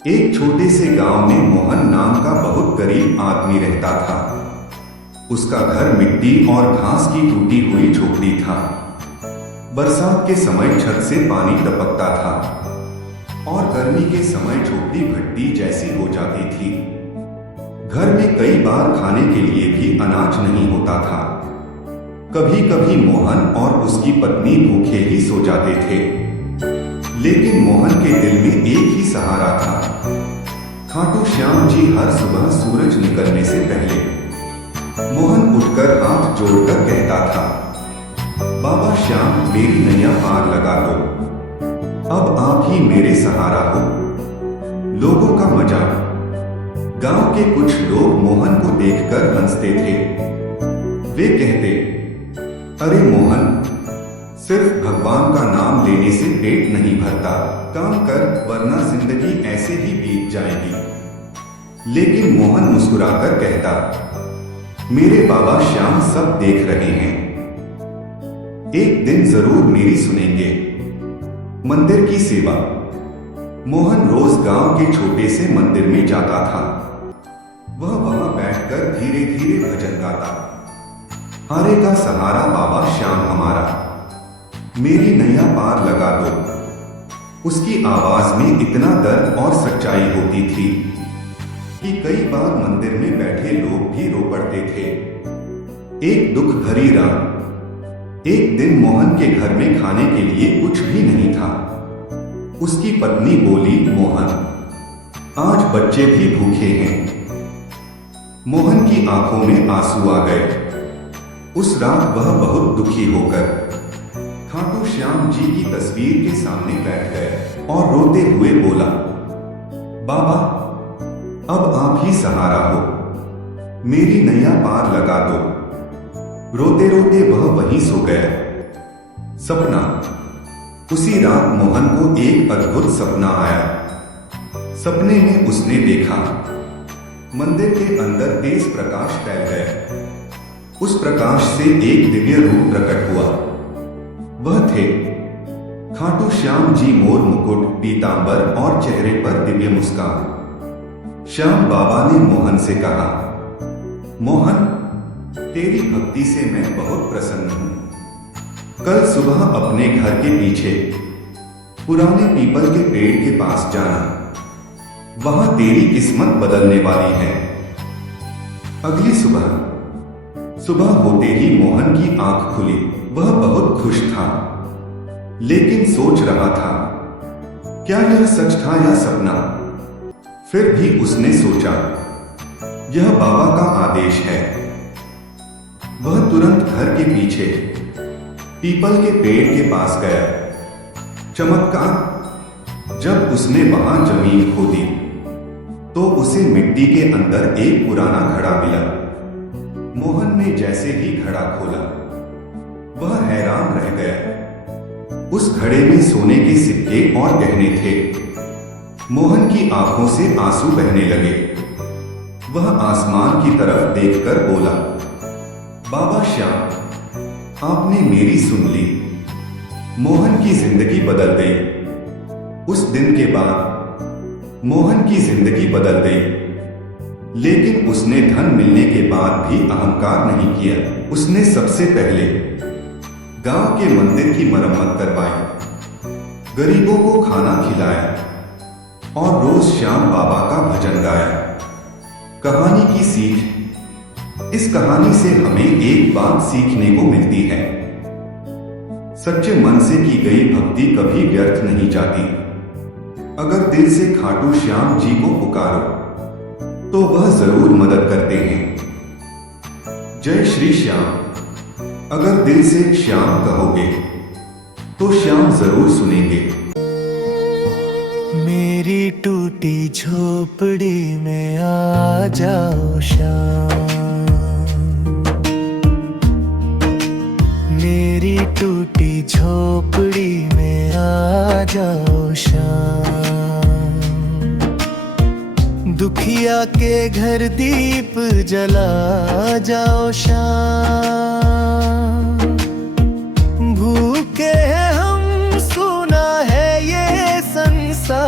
एक छोटे से गांव में मोहन नाम का बहुत गरीब आदमी रहता था। उसका घर मिट्टी और घास की टूटी हुई झोपड़ी था। बरसात के समय छत से पानी टपकता था और गर्मी के समय झोपड़ी भट्टी जैसी हो जाती थी। घर में कई बार खाने के लिए भी अनाज नहीं होता था। कभी कभी मोहन और उसकी पत्नी भूखे ही सो जाते थे। लेकिन मोहन के दिल में एक ही सहारा था। खाटू श्याम जी हर सुबह सूरज निकलने से पहले मोहन उठकर हाथ जोड़कर कहता था, बाबा श्याम मेरी नैया पार लगा दो, अब आप ही मेरे सहारा हो। लोगों का मजाक। गांव के कुछ लोग मोहन को देखकर हंसते थे। वे कहते, अरे मोहन, सिर्फ भगवान का नाम लेने से पेट नहीं भरता, काम कर वरना जिंदगी ऐसे ही बीत जाएगी। लेकिन मोहन मुस्कुराकर कहता, मेरे बाबा श्याम सब देख रहे हैं, एक दिन जरूर मेरी सुनेंगे। मंदिर की सेवा। मोहन रोज गांव के छोटे से मंदिर में जाता था। वह वहां बैठकर धीरे धीरे भजन गाता, हारे का सहारा बाबा श्याम हमारा, मेरी नैया पार लगा दो। उसकी आवाज में इतना दर्द और सच्चाई होती थी कि कई बार मंदिर में बैठे लोग भी रो पड़ते थे। एक दुख भरी रात। एक दिन मोहन के घर में खाने के लिए कुछ भी नहीं था। उसकी पत्नी बोली, मोहन, आज बच्चे भी भूखे हैं। मोहन की आंखों में आंसू आ गए। उस रात वह बहुत दुखी होकर खाटू श्याम जी की तस्वीर के सामने बैठ गए और रोते हुए बोला, बाबा, अब आप ही सहारा हो, मेरी नैया पार लगा दो। रोते रोते वह वहीं सो गया। सपना। उसी रात मोहन को एक अद्भुत सपना आया। सपने में उसने देखा मंदिर के अंदर तेज प्रकाश फैल गया। उस प्रकाश से एक दिव्य रूप प्रकट हुआ। वह थे खाटू श्याम जी, मोर मुकुट, पीतांबर और चेहरे पर दिव्य मुस्कान। श्याम बाबा ने मोहन से कहा, मोहन, तेरी भक्ति से मैं बहुत प्रसन्न हूं। कल सुबह अपने घर के पीछे पुराने पीपल के पेड़ के पास जाना, वहां तेरी किस्मत बदलने वाली है। अगली सुबह होते ही मोहन की आंख खुली। वह बहुत खुश था, लेकिन सोच रहा था, क्या यह सच था या सपना? फिर भी उसने सोचा, यह बाबा का आदेश है। वह तुरंत घर के पीछे पीपल के पेड़ के पास गया। चमत्कार! जब उसने वहां जमीन खोदी तो उसे मिट्टी के अंदर एक पुराना घड़ा मिला। मोहन ने जैसे ही घड़ा खोला, वह हैरान रह गया। उस घड़े में सोने के सिक्के और गहने थे। मोहन की आंखों से आंसू बहने लगे। वह आसमान की तरफ देखकर बोला, बाबा श्याम, आपने मेरी सुन ली। मोहन की जिंदगी बदल गई। उस दिन के बाद मोहन की जिंदगी बदल गई। लेकिन उसने धन मिलने के बाद भी अहंकार नहीं किया। उसने सबसे पहले गांव के मंदिर की मरम्मत करवाई, गरीबों को खाना खिलाया और रोज श्याम बाबा का भजन गाया। कहानी की सीख। इस कहानी से हमें एक बात सीखने को मिलती है, सच्चे मन से की गई भक्ति कभी व्यर्थ नहीं जाती। अगर दिल से खाटू श्याम जी को पुकारो तो वह जरूर मदद करते हैं। जय श्री श्याम। अगर दिल से श्याम कहोगे तो श्याम जरूर सुनेंगे। मेरी टूटी झोपड़ी में आ जाओ श्याम, मेरी टूटी झोपड़ी में आ जाओ श्याम। दुखिया के घर दीप जला जाओ श्याम। भूखे हैं हम, सुना है ये संसार,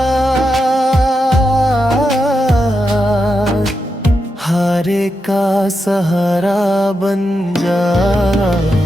सहारे का सहारा बन जाओ।